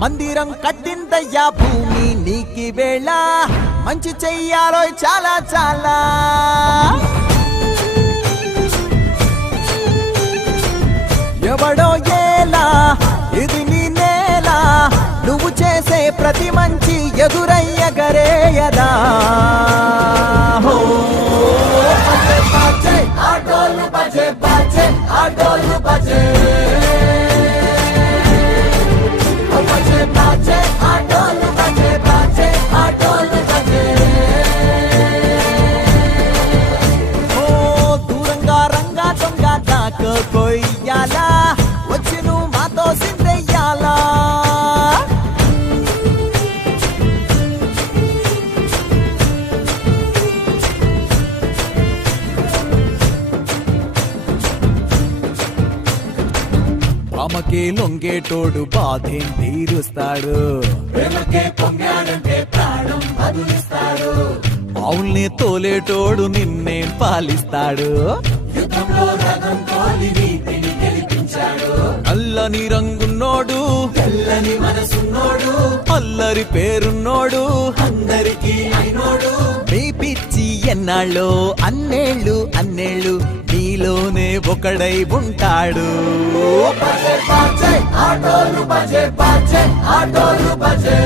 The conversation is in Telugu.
మందిరం కట్టిందయ్యా భూమి నీకి వేళ మంచి చెయ్యాలో చాలా చాలా ఎవడో ఏలా ఇది నీ నేల నువ్వు చేసే ప్రతి మంచి ఎదురయ్యగరేయదా ఆటోలు బజే బజే ఆటోలు బజే దూరంగా రంగా దొంగ దాకా కొయ్యాలా వచ్చి నువ్వు మాతో సిందెయ్యాలా ఆమెకే లొంగేటోడు బాధేం తీరుస్తాడు అవుల్ని తోలేటోడు నిన్నేం పాలిస్తాడు అల్లని రంగున్నోడు తెల్లని మనసున్నోడు అల్లరి పేరున్నోడు అందరికీ అయినోడు మీ పిచ్చి ఎన్నాళ్ళో అన్నేళ్ళు అన్నేళ్ళు నీలోనే ఒకడై ఉంటాడు ఆటోలు బజే బజే ఆటోలు బజే